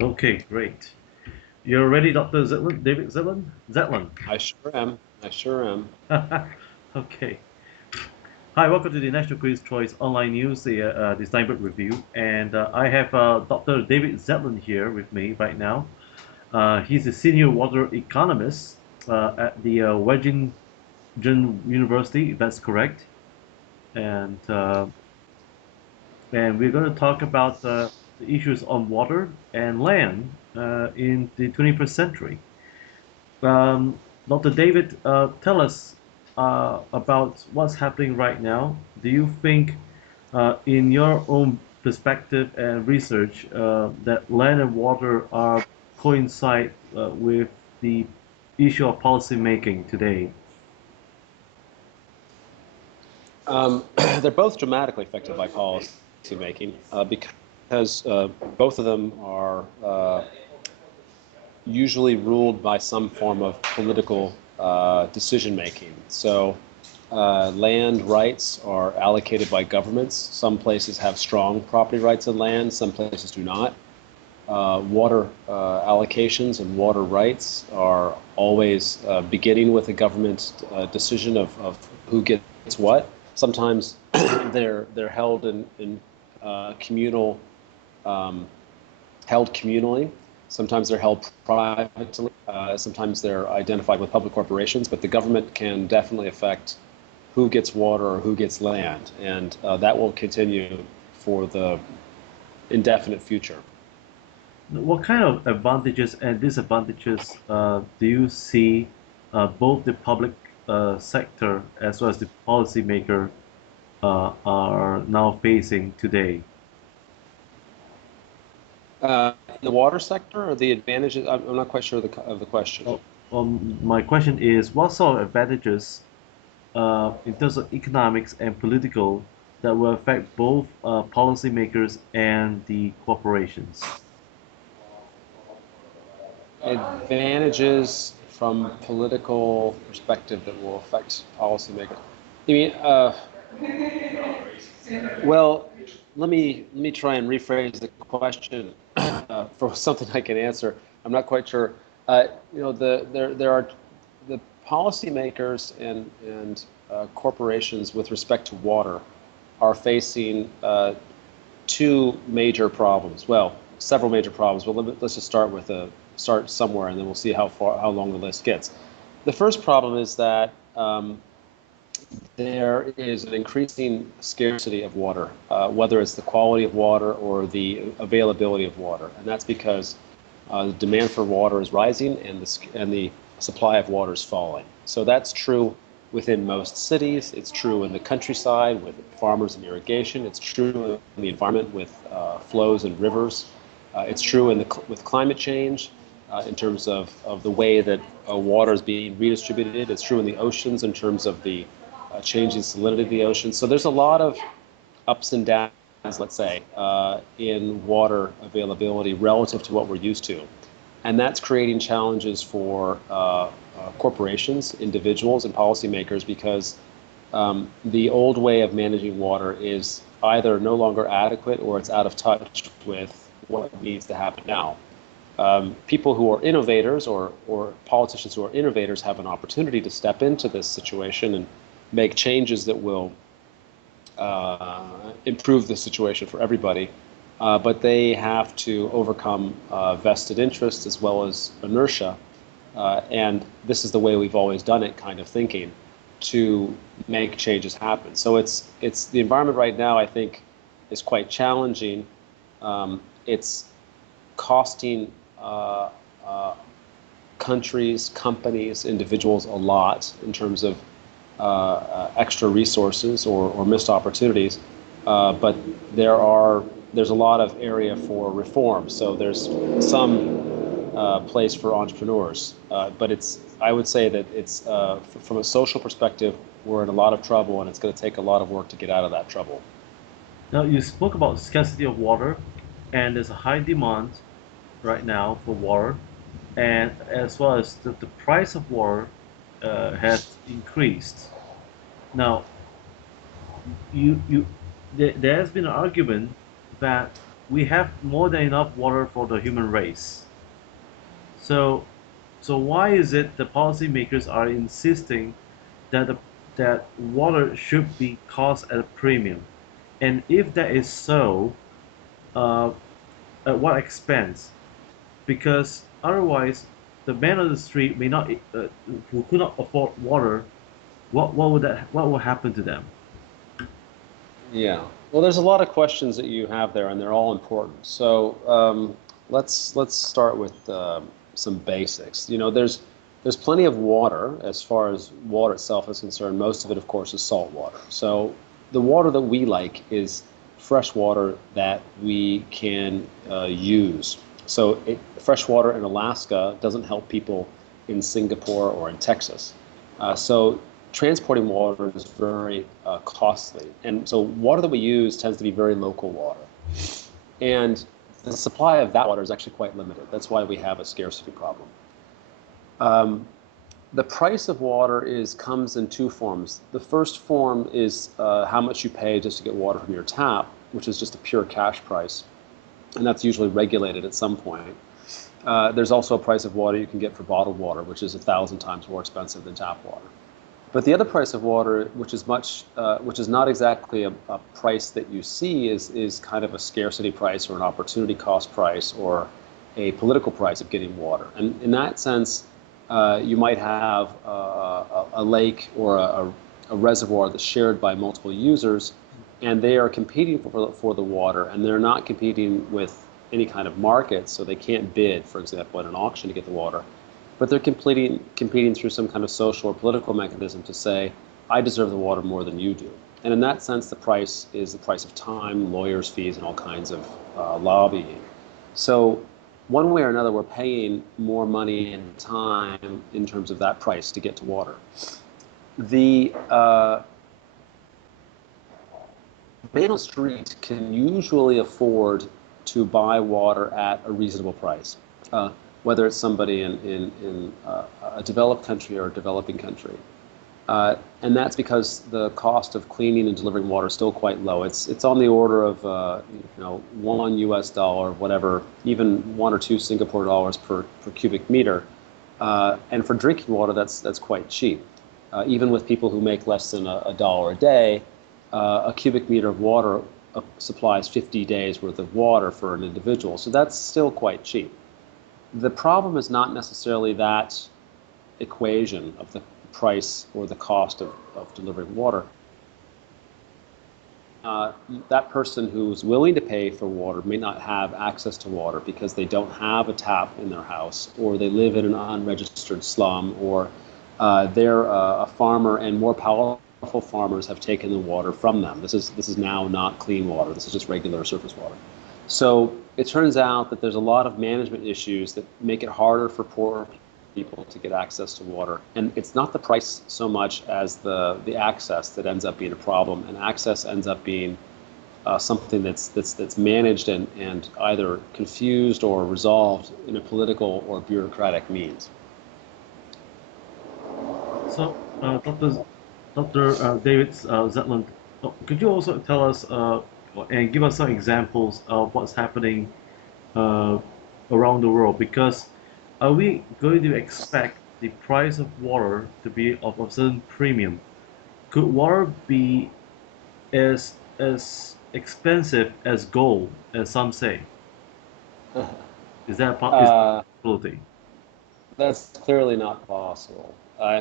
Okay, great. You're ready, Dr. Zetland, David Zetland? Zetland. I sure am. I sure am. Okay. Hi, welcome to the National Quiz Choice Online News, the Steinberg Review. And I have Dr. David Zetland here with me right now. He's a senior water economist at the Wageningen University, if that's correct. And and we're going to talk about the issues on water and land in the 21st century. Dr. David, tell us about what's happening right now. Do you think, in your own perspective and research, that land and water are coincide with the issue of policy making today? They're both dramatically affected by policy making because both of them are usually ruled by some form of political decision making. So, land rights are allocated by governments. Some places have strong property rights in land, some places do not. Water allocations and water rights are always beginning with a government decision of who gets what. Sometimes they're held in communal held communally. Sometimes they're held privately. Sometimes they're identified with public corporations. But the government can definitely affect who gets water or who gets land, and that will continue for the indefinite future. What kind of advantages and disadvantages do you see both the public sector as well as the policymaker are now facing today? In the water sector, or the advantages? I'm not quite sure of the question. Oh, my question is, what sort of advantages in terms of economics and political that will affect both policymakers and the corporations? Advantages from political perspective that will affect policymakers. You mean, well, let me try and rephrase the question for something I can answer. I'm not quite sure. There are the policymakers and corporations with respect to water are facing two major problems. Well, several major problems. But let's just start somewhere, and then we'll see how long the list gets. The first problem is that there is an increasing scarcity of water, whether it's the quality of water or the availability of water, and that's because the demand for water is rising and the supply of water is falling. So that's true within most cities. It's true in the countryside with farmers and irrigation. It's true in the environment with flows and rivers. It's true with climate change in terms of the way that water is being redistributed. It's true in the oceans in terms of the changing salinity of the ocean. So there's a lot of ups and downs, let's say, in water availability relative to what we're used to. And that's creating challenges for corporations, individuals, and policymakers because the old way of managing water is either no longer adequate or it's out of touch with what needs to happen now. People who are innovators or politicians who are innovators have an opportunity to step into this situation and make changes that will improve the situation for everybody. But they have to overcome vested interests as well as inertia. And this is the way we've always done it kind of thinking to make changes happen. So it's the environment right now, I think, is quite challenging. It's costing countries, companies, individuals a lot in terms of extra resources or missed opportunities. But there's a lot of area for reform. So there's some place for entrepreneurs. But I would say that from a social perspective, we're in a lot of trouble, and it's going to take a lot of work to get out of that trouble. Now, you spoke about scarcity of water, and there's a high demand right now for water, and as well as the price of water has increased. Now, there has been an argument that we have more than enough water for the human race. So, so why is it the policymakers are insisting that that water should be cost at a premium? And if that is so, uh, at what expense? Because otherwise, the man on the street may not, who could not afford water, what will happen to them? Yeah. Well, there's a lot of questions that you have there, and they're all important. So let's start with some basics. There's plenty of water as far as water itself is concerned. Most of it, of course, is salt water. So the water that we like is fresh water that we can use. So fresh water in Alaska doesn't help people in Singapore or in Texas. So transporting water is very costly. And so water that we use tends to be very local water. And the supply of that water is actually quite limited. That's why we have a scarcity problem. The price of water comes in two forms. The first form is how much you pay just to get water from your tap, which is just a pure cash price. And that's usually regulated at some point. There's also a price of water you can get for bottled water, which is 1,000 times more expensive than tap water. But the other price of water, which is not exactly a price that you see, is kind of a scarcity price or an opportunity cost price or a political price of getting water. And in that sense, you might have a lake or a reservoir that's shared by multiple users, and they are competing for the water, and they're not competing with any kind of market, so they can't bid, for example, at an auction to get the water. But they're competing through some kind of social or political mechanism to say, I deserve the water more than you do. And in that sense, the price is the price of time, lawyers' fees, and all kinds of lobbying. So one way or another, we're paying more money and time in terms of that price to get to water. The man on the street can usually afford to buy water at a reasonable price. Whether it's somebody in a developed country or a developing country. And that's because the cost of cleaning and delivering water is still quite low. It's on the order of $1 whatever, even 1 or 2 Singapore dollars per cubic meter. And for drinking water, that's quite cheap. Even with people who make less than $1 a day, a cubic meter of water supplies 50 days worth of water for an individual. So that's still quite cheap. The problem is not necessarily that equation of the price or the cost of delivering water. That person who's willing to pay for water may not have access to water because they don't have a tap in their house, or they live in an unregistered slum, or they're a farmer and more powerful farmers have taken the water from them. This is now not clean water. This is just regular surface water. So it turns out that there's a lot of management issues that make it harder for poor people to get access to water. And it's not the price so much as the access that ends up being a problem. And access ends up being something that's managed and either confused or resolved in a political or bureaucratic means. So, Dr. David Zetland, could you also tell us and give us some examples of what's happening uh, around the world? Because are we going to expect the price of water to be of a certain premium? Could water be as expensive as gold, as some say? Is that is that Uh, a possibility? that's clearly not possible.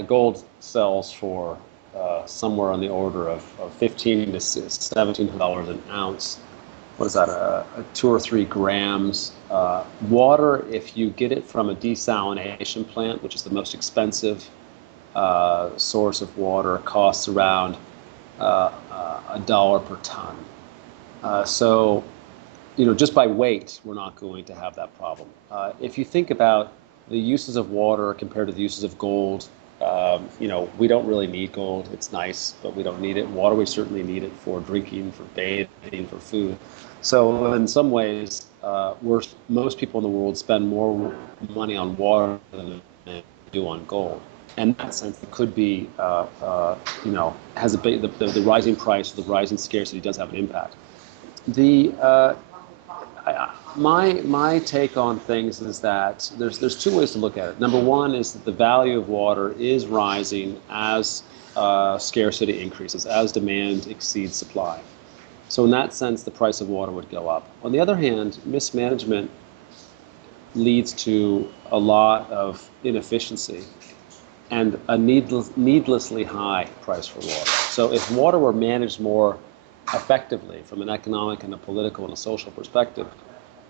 Gold sells for somewhere on the order of 15 to $17 an ounce. What is that, 2 or 3 grams. Water, if you get it from a desalination plant, which is the most expensive source of water, costs around $1 per ton. So, just by weight, we're not going to have that problem. If you think about the uses of water compared to the uses of gold, we don't really need gold. It's nice, but we don't need it. Water, we certainly need it for drinking, for bathing, for food. So in some ways, most people in the world spend more money on water than they do on gold. And in that sense, it could be, has the rising price, the rising scarcity does have an impact. The My take on things is that there's two ways to look at it. Number one is that the value of water is rising as scarcity increases, as demand exceeds supply. So in that sense, the price of water would go up. On the other hand, mismanagement leads to a lot of inefficiency and a needlessly high price for water. So if water were managed more effectively from an economic and a political and a social perspective,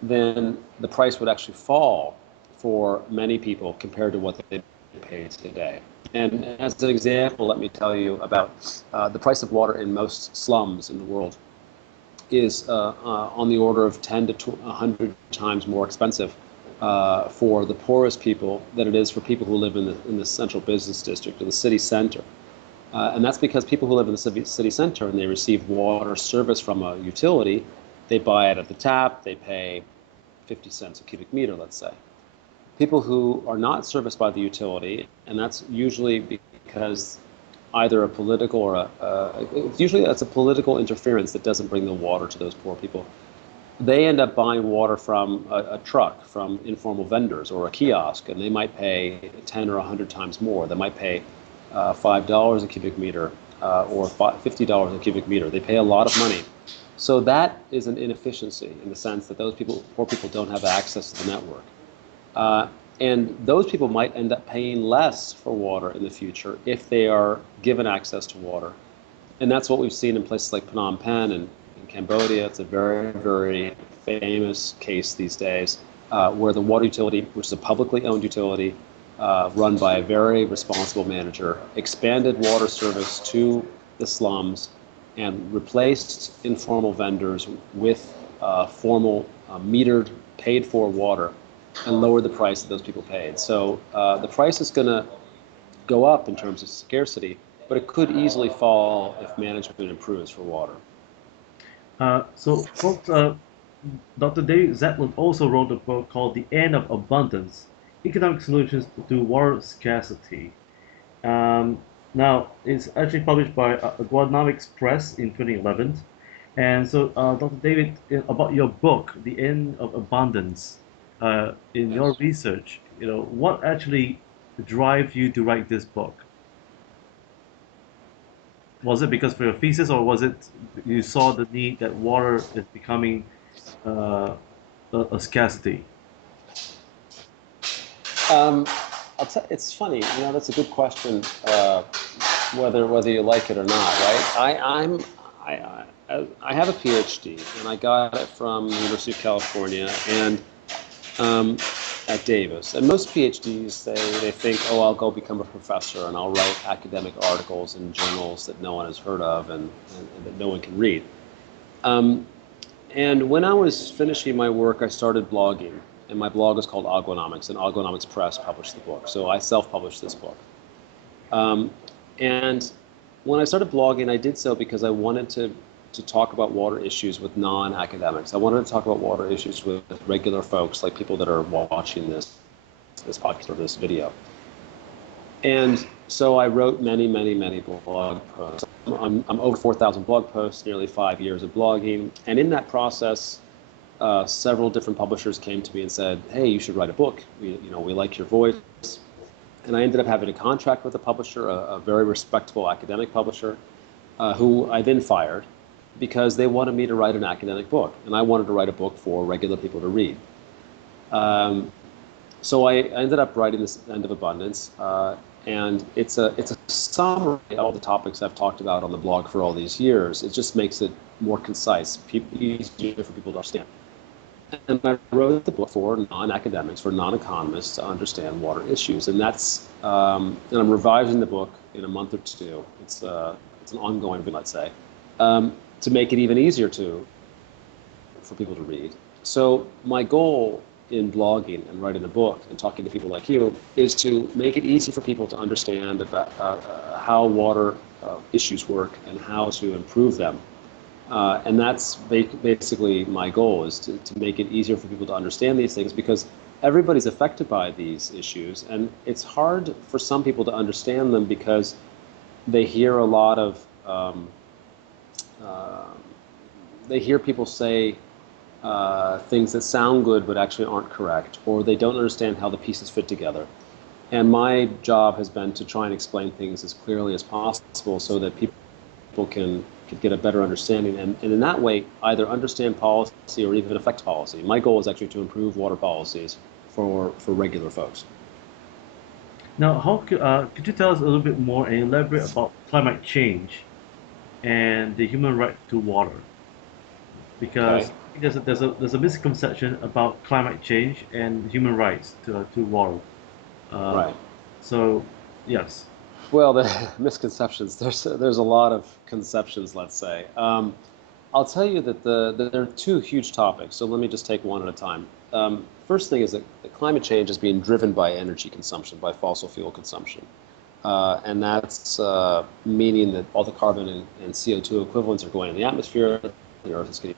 then the price would actually fall for many people compared to what they pay today. And as an example, let me tell you about the price of water in most slums in the world is on the order of 10 to 100 times more expensive for the poorest people than it is for people who live in the central business district or the city center. And that's because people who live in the city center and they receive water service from a utility, they buy it at the tap, they pay 50 cents a cubic meter, let's say. People who are not serviced by the utility, and that's usually because either a political or usually that's a political interference that doesn't bring the water to those poor people. They end up buying water from a truck, from informal vendors or a kiosk, and they might pay 10 or 100 times more. They might pay $5 a cubic meter or $50 a cubic meter. They pay a lot of money. So that is an inefficiency in the sense that those people, poor people, don't have access to the network. And those people might end up paying less for water in the future if they are given access to water. And that's what we've seen in places like Phnom Penh and in Cambodia. It's a very, very famous case these days where the water utility, which is a publicly owned utility run by a very responsible manager, expanded water service to the slums and replaced informal vendors with formal metered, paid-for water and lowered the price that those people paid. So the price is going to go up in terms of scarcity, but it could easily fall if management improves for water. So, folks, Dr. David Zetlin also wrote a book called The End of Abundance, Economic Solutions to Water Scarcity. Now, it's actually published by Agronomics Press in 2011. And so, Dr. David, about your book, The End of Abundance, in your Yes. research, what actually drive you to write this book? Was it because for your thesis, or was it you saw the need that water is becoming uh, a scarcity? Um, it's funny, that's a good question, whether you like it or not, right? I have a PhD, and I got it from the University of California and at Davis. And most PhDs, they think, oh, I'll go become a professor and I'll write academic articles in journals that no one has heard of and that no one can read. Um, and when I was finishing my work, I started blogging, and my blog is called Agronomics, and Agronomics Press published the book. So I self-published this book. Um, and when I started blogging, I did so because I wanted to talk about water issues with non-academics. I wanted to talk about water issues with regular folks, like people that are watching this podcast or this video. And so I wrote many, many, many blog posts. I'm over 4,000 blog posts, nearly 5 years of blogging. And in that process, several different publishers came to me and said, hey, you should write a book. We like your voice. And I ended up having a contract with a publisher, a very respectable academic publisher, who I then fired because they wanted me to write an academic book. And I wanted to write a book for regular people to read. So I ended up writing this End of Abundance, and it's a summary of all the topics I've talked about on the blog for all these years. It just makes it more concise, easier for people to understand. And I wrote the book for non-academics, for non-economists to understand water issues, and and I'm revising the book in a month or two. It's an ongoing, let's say, to make it even easier for people to read. So my goal in blogging and writing a book and talking to people like you is to make it easy for people to understand about how water issues work and how to improve them. And that's basically my goal, is to make it easier for people to understand these things, because everybody's affected by these issues. And it's hard for some people to understand them because they hear a lot of, they hear people say things that sound good but actually aren't correct, or they don't understand how the pieces fit together. And my job has been to try and explain things as clearly as possible so that people can get a better understanding and in that way either understand policy or even affect policy. My goal is actually to improve water policies for regular folks. Now, could you tell us a little bit more and elaborate about climate change and the human right to water? Because Okay. there's a misconception about climate change and human rights to water. Uh, Right. so, yes. Well, the misconceptions. There's a lot of conceptions, let's say. I'll tell you that there are two huge topics. So let me just take one at a time. First thing is that climate change is being driven by energy consumption, by fossil fuel consumption, and that's meaning that all the carbon and CO2 equivalents are going in the atmosphere. The Earth is getting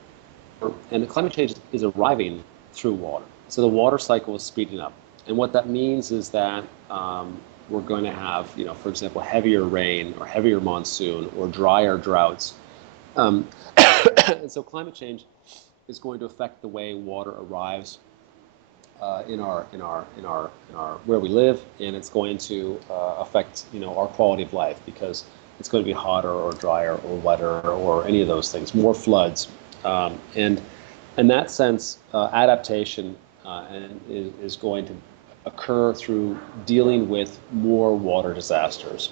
warmer, and the climate change is arriving through water. So the water cycle is speeding up, and what that means is that we're going to have, for example, heavier rain or heavier monsoon or drier droughts. Um, and so climate change is going to affect the way water arrives in our where we live, and it's going to affect our quality of life because it's going to be hotter or drier or wetter or any of those things, more floods, and in that sense, adaptation is going to occur through dealing with more water disasters.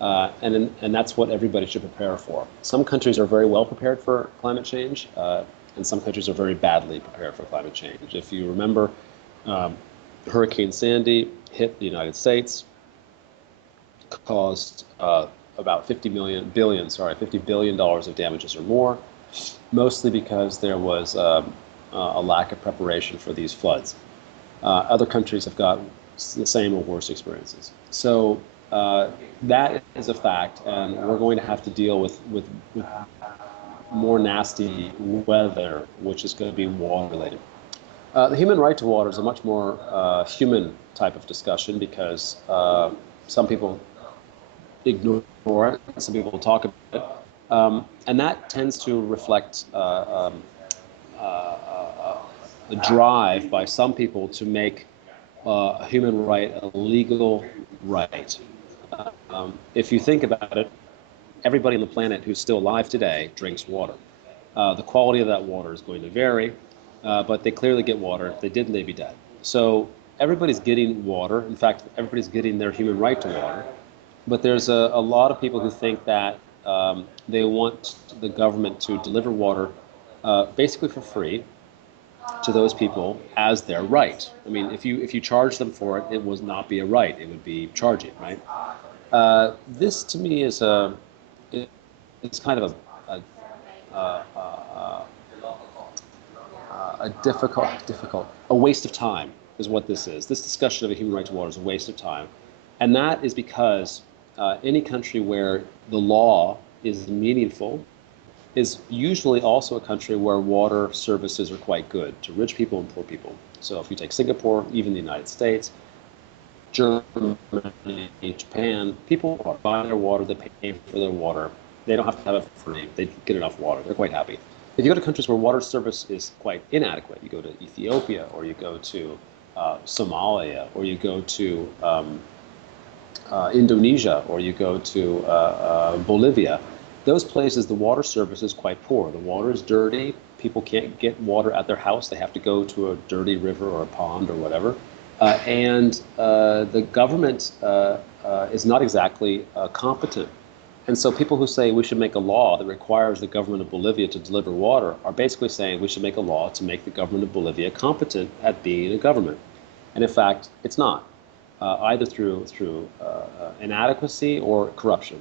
And that's what everybody should prepare for. Some countries are very well prepared for climate change, and some countries are very badly prepared for climate change. If you remember, um, Hurricane Sandy hit the United States, caused about $50 billion of damages or more, mostly because there was a lack of preparation for these floods. Other countries have got the same or worse experiences. So that is a fact, and we're going to have to deal with more nasty weather, which is going to be water related. The human right to water is a much more human type of discussion because some people ignore it, some people talk about it, and that tends to reflect a drive by some people to make a human right a legal right. If you think about it, everybody on the planet who's still alive today drinks water. The quality of that water is going to vary, but they clearly get water. If they didn't, they'd be dead. So everybody's getting water. In fact, everybody's getting their human right to water. But there's a lot of people who think that they want the government to deliver water basically for free to those people as their right. I mean, if you charge them for it, it would not be a right. It would be charging, right? This to me is it's kind of a a waste of time is what this is. This discussion of a human right to water is a waste of time, and that is because any country where the law is meaningful is usually also a country where water services are quite good to rich people and poor people. So if you take Singapore, even the United States, Germany, Japan, people buy their water, they pay for their water. They don't have to have it for free. They get enough water. They're quite happy. If you go to countries where water service is quite inadequate, you go to Ethiopia or you go to Somalia or you go to Indonesia or you go to Bolivia, those places the water service is quite poor. The water is dirty. People can't get water at their house. They have to go to a dirty river or a pond or whatever. And the government is not exactly competent. And so people who say we should make a law that requires the government of Bolivia to deliver water are basically saying we should make a law to make the government of Bolivia competent at being a government. And in fact, it's not, either through inadequacy or corruption.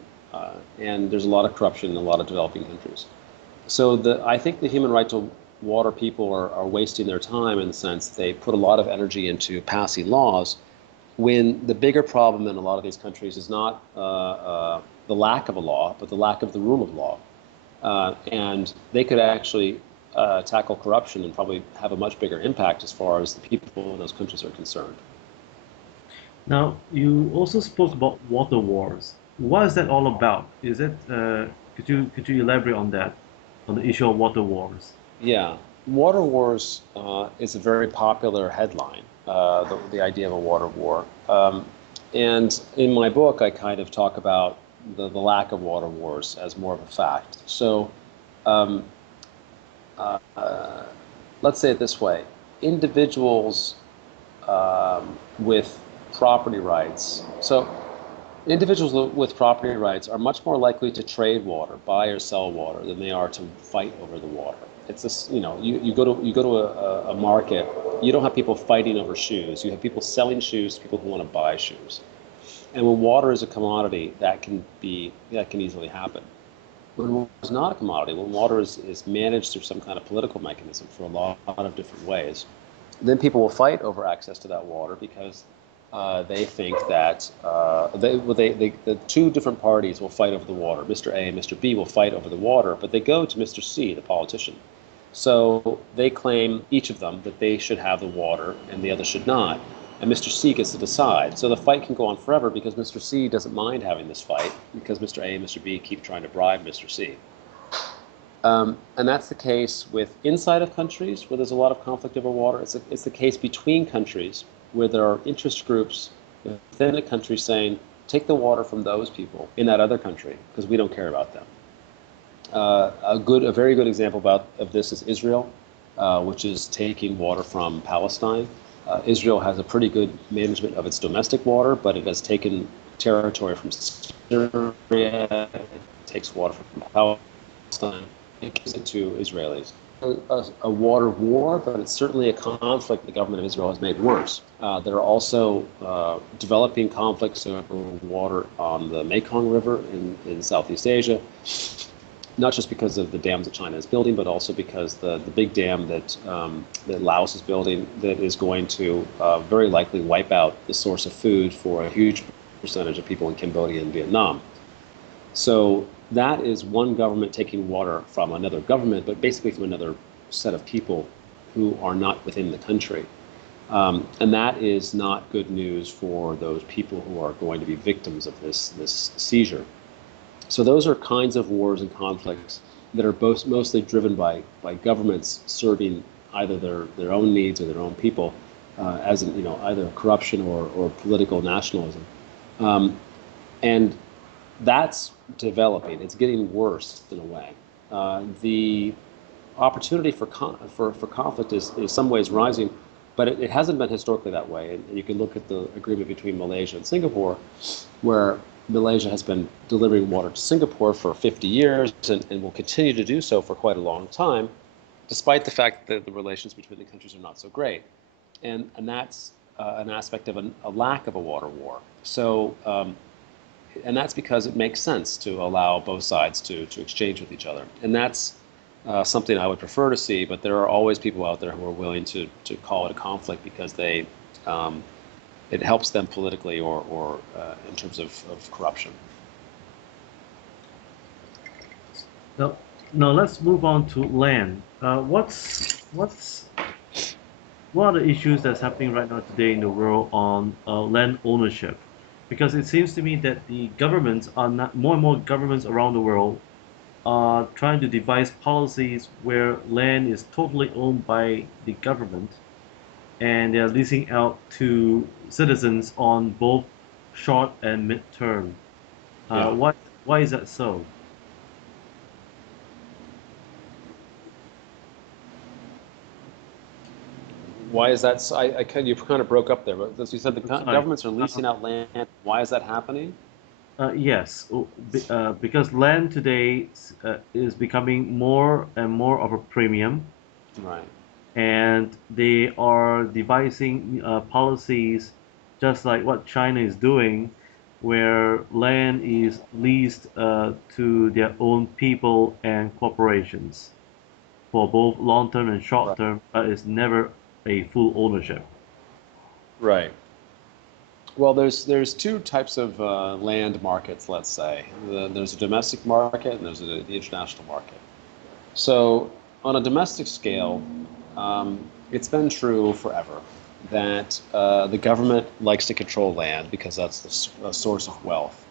And there's a lot of corruption in a lot of developing countries. So I think the human right to water people are wasting their time in the sense they put a lot of energy into passing laws when the bigger problem in a lot of these countries is not the lack of a law, but the lack of the rule of law. And they could actually tackle corruption and probably have a much bigger impact as far as the people in those countries are concerned. Now, you also spoke about water wars. What is that all about? Is it could you elaborate on that, on the issue of water wars? Yeah. Water wars is a very popular headline, the idea of a water war. And in my book, I kind of talk about the lack of water wars as more of a fact. So um, uh, let's say it this way. Individuals with property rights. So individuals with property rights are much more likely to trade water, buy or sell water, than they are to fight over the water. It's this, you go to a market, you don't have people fighting over shoes. You have people selling shoes to people who want to buy shoes. And when water is a commodity, that can easily happen. When water is not a commodity, when water is managed through some kind of political mechanism for a lot of different ways, then people will fight over access to that water because they think that the two different parties will fight over the water. Mr. A and Mr. B will fight over the water, but they go to Mr. C, the politician. So they claim, each of them, that they should have the water and the other should not. And Mr. C gets to decide. So the fight can go on forever because Mr. C doesn't mind having this fight because Mr. A and Mr. B keep trying to bribe Mr. C. And that's the case with inside of countries where there's a lot of conflict over water. It's the case between countries where there are interest groups within a country saying, take the water from those people in that other country because we don't care about them. A very good example of this is Israel, which is taking water from Palestine. Israel has a pretty good management of its domestic water, but it has taken territory from Syria, it takes water from Palestine, and gives it to Israelis. A water war, but it's certainly a conflict the government of Israel has made worse. There are also developing conflicts over water on the Mekong River in Southeast Asia, not just because of the dams that China is building, but also because the big dam that Laos is building that is going to very likely wipe out the source of food for a huge percentage of people in Cambodia and Vietnam. So that is one government taking water from another government, but basically from another set of people who are not within the country. And that is not good news for those people who are going to be victims of this seizure. So those are kinds of wars and conflicts that are mostly driven by governments serving either their own needs or their own people, as in either corruption or political nationalism, and that's developing. It's getting worse in a way. The opportunity for conflict is in some ways rising, but it hasn't been historically that way. And you can look at the agreement between Malaysia and Singapore, where Malaysia has been delivering water to Singapore for 50 years and will continue to do so for quite a long time, despite the fact that the relations between the countries are not so great. And that's an aspect of a lack of a water war. So, and that's because it makes sense to allow both sides to exchange with each other. And that's something I would prefer to see, but there are always people out there who are willing to call it a conflict because it helps them politically or in terms of corruption. Now, now let's move on to land. What are the issues that's happening right now today in the world on land ownership? Because it seems to me that the governments are not more and more governments around the world are trying to devise policies where land is totally owned by the government and they are leasing out to citizens on both short and mid-term. Uh, Yeah. why why is that so? Why is that? You kind of broke up there, but as you said, the I'm sorry. governments are Uh, leasing out land. Why is that happening? yes, because land today is becoming more and more of a premium, Right. and they are devising policies just like what China is doing, where land is leased to their own people and corporations for both long term and short Right. term, but it's never a full ownership. Right. Well, there's two types of land markets, let's say. There's a domestic market and there's the international market. So on a domestic scale, it's been true forever that the government likes to control land because that's the source of wealth.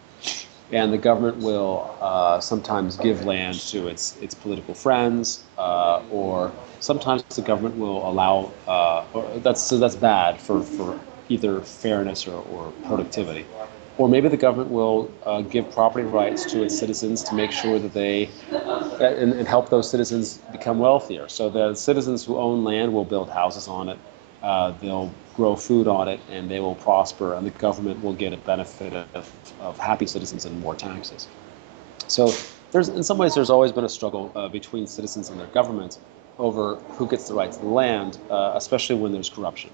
And the government will sometimes give land to its political friends, or sometimes the government will allow, so that's bad for either fairness or productivity. Or maybe the government will give property rights to its citizens to make sure that and help those citizens become wealthier. So the citizens who own land will build houses on it, they'll grow food on it, and they will prosper, and the government will get a benefit of happy citizens and more taxes. So in some ways, there's always been a struggle between citizens and their governments over who gets the rights to the land, especially when there's corruption.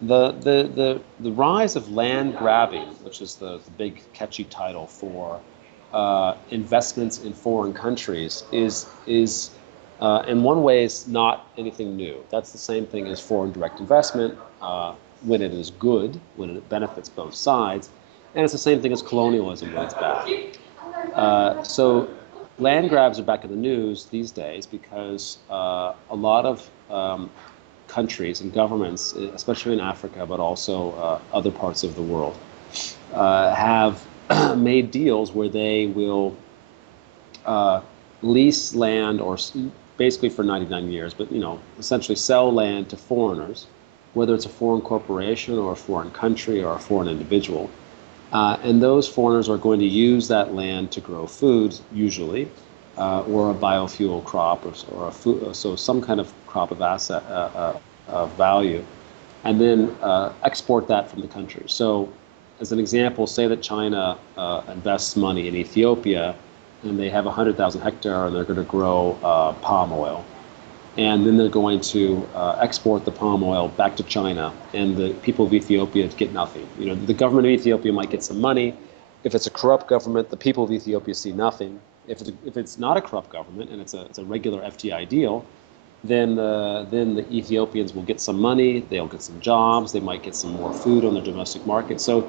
The rise of land grabbing, which is the big catchy title for investments in foreign countries, is in one way is not anything new. That's the same thing as foreign direct investment when it is good, when it benefits both sides, and it's the same thing as colonialism when it's bad. So land grabs are back in the news these days because a lot of countries and governments, especially in Africa, but also other parts of the world, have made deals where they will lease land, or basically for 99 years, but essentially sell land to foreigners, whether it's a foreign corporation or a foreign country or a foreign individual. And those foreigners are going to use that land to grow food, usually, or a biofuel crop, or a food, so some kind of crop of asset of value, and then export that from the country. So, as an example, say that China invests money in Ethiopia, and they have 100,000 hectares, and they're going to grow palm oil. And then they're going to export the palm oil back to China, and the people of Ethiopia get nothing. The government of Ethiopia might get some money. If it's a corrupt government, the people of Ethiopia see nothing. If it's not a corrupt government and it's a regular FDI deal, then the Ethiopians will get some money. They'll get some jobs. They might get some more food on their domestic market. So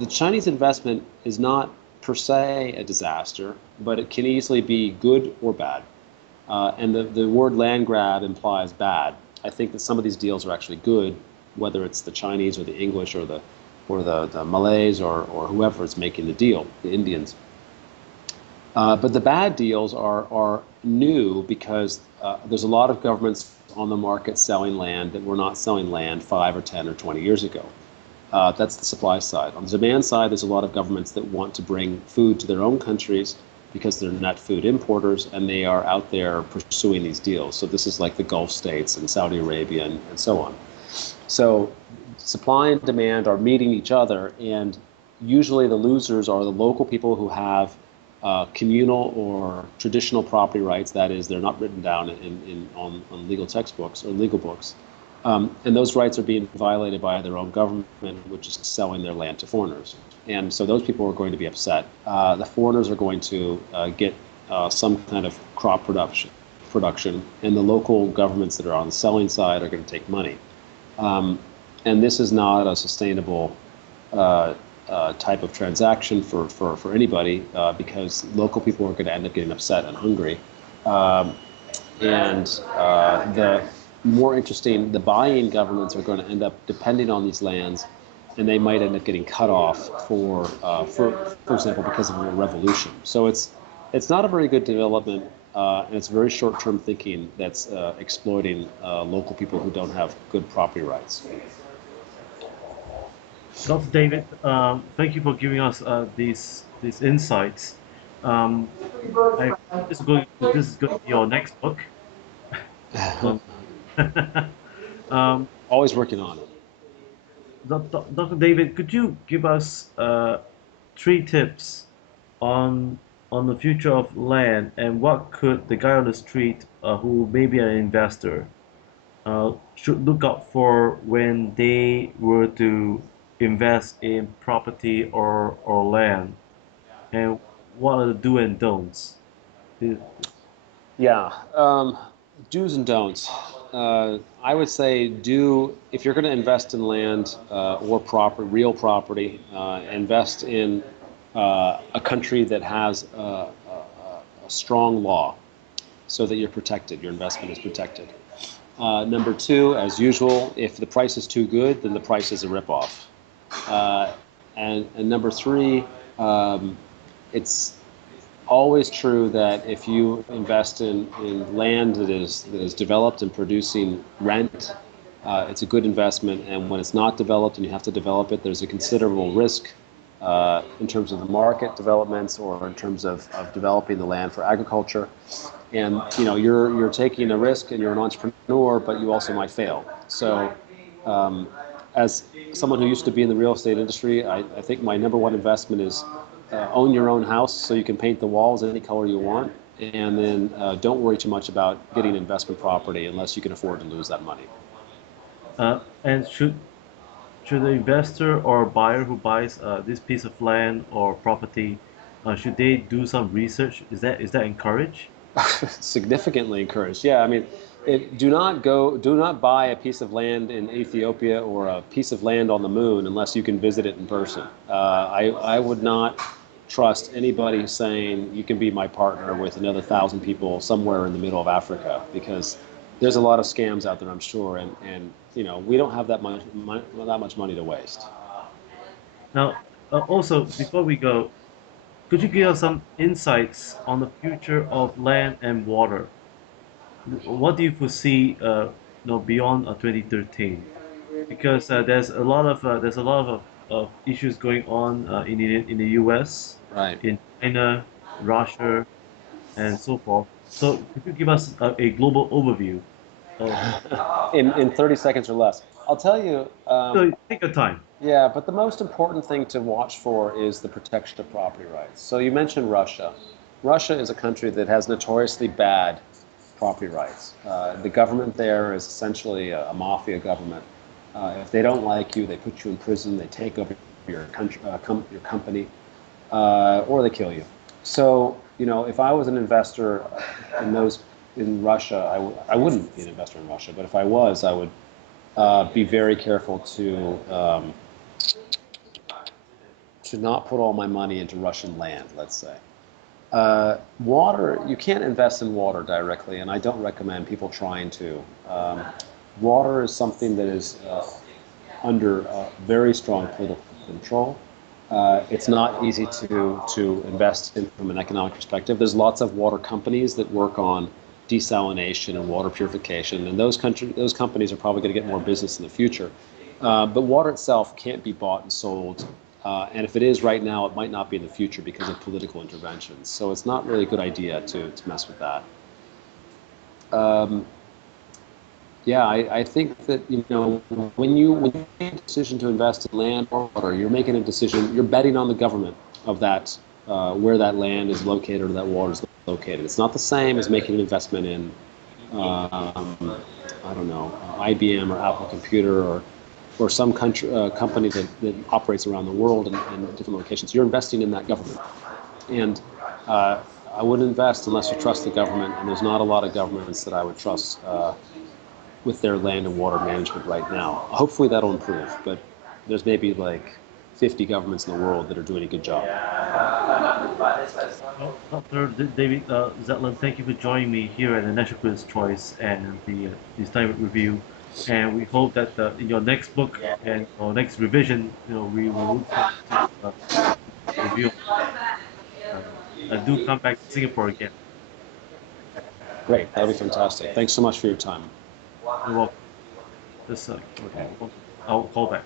the Chinese investment is not per se a disaster, but it can easily be good or bad. And the word land grab implies bad. I think that some of these deals are actually good, whether it's the Chinese or the English or the Malays or whoever is making the deal, the Indians. But the bad deals are new because there's a lot of governments on the market selling land that were not selling land 5 or 10 or 20 years ago. That's the supply side. On the demand side, there's a lot of governments that want to bring food to their own countries because they're net food importers, and they are out there pursuing these deals. So this is like the Gulf states and Saudi Arabia and so on. So supply and demand are meeting each other, and usually the losers are the local people who have communal or traditional property rights. That is, they're not written down on legal textbooks or legal books. And those rights are being violated by their own government, which is selling their land to foreigners. And so those people are going to be upset. The foreigners are going to get some kind of crop production, and the local governments that are on the selling side are going to take money. And this is not a sustainable type of transaction for anybody because local people are going to end up getting upset and hungry. The more interesting, the buying governments are going to end up depending on these lands, and they might end up getting cut off for example, because of a revolution. So it's not a very good development, and it's very short-term thinking that's exploiting local people who don't have good property rights. Dr. David, thank you for giving us these insights. I this is going to be your next book. um, Always working on it. Dr. David, could you give us 3 tips on the future of land, and what could the guy on the street who may be an investor should look out for when they were to invest in property or land, and what are the do and don'ts? Yeah, do's and don'ts. I would say if you're going to invest in land or real property, invest in a country that has a strong law so that you're protected, your investment is protected. Number 2, as usual, if the price is too good, then the price is a ripoff. And number 3, it's always true that if you invest in land that is developed and producing rent, it's a good investment. And when it's not developed and you have to develop it, there's a considerable risk in terms of the market developments or in terms of developing the land for agriculture. And you're taking a risk and you're an entrepreneur, but you also might fail. So as someone who used to be in the real estate industry, I think my number one investment is own your own house so you can paint the walls any color you want, and then don't worry too much about getting investment property unless you can afford to lose that money. And should the investor or buyer who buys this piece of land or property, should they do some research? Is that encouraged? Significantly encouraged. Yeah, I mean, do not buy a piece of land in Ethiopia or a piece of land on the moon unless you can visit it in person. I would not trust anybody saying you can be my partner with another 1,000 people somewhere in the middle of Africa, because there's a lot of scams out there, I'm sure, and we don't have that much money to waste. Now, also before we go, could you give us some insights on the future of land and water? What do you foresee, beyond 2013? Because there's a lot of issues going on in the U.S., Right. in China, Russia, and so forth. So could you give us a global overview of? In 30 seconds or less. I'll tell you. So take your time. Yeah, but the most important thing to watch for is the protection of property rights. So you mentioned Russia. Russia is a country that has notoriously bad property rights. The government there is essentially a mafia government. If they don't like you, they put you in prison, they take over your country, your company, or they kill you. So, if I was an investor in Russia, I wouldn't be an investor in Russia, but if I was, I would be very careful to not put all my money into Russian land, let's say. Water, you can't invest in water directly, and I don't recommend people trying to. Water is something that is under very strong political control. It's not easy to invest in from an economic perspective. There's lots of water companies that work on desalination and water purification, and those companies are probably going to get more business in the future. But water itself can't be bought and sold, and if it is right now, it might not be in the future because of political interventions. So it's not really a good idea to mess with that. Yeah, I think that when you make a decision to invest in land or water, you're making a decision. You're betting on the government of that where that land is located or that water is located. It's not the same as making an investment in I don't know, IBM or Apple Computer or some company that operates around the world in different locations. You're investing in that government, and I wouldn't invest unless you trust the government. And there's not a lot of governments that I would trust with their land and water management right now. Hopefully that'll improve, but there's maybe like 50 governments in the world that are doing a good job. Well, Dr. David Zetland, thank you for joining me here at the National Critics' Choice and the Stienebrg Review. And we hope that in your next book and or next revision, we will look forward to review. And do come back to Singapore again. Great, that'll be fantastic. Thanks so much for your time. You're welcome. Just okay. I'll call back.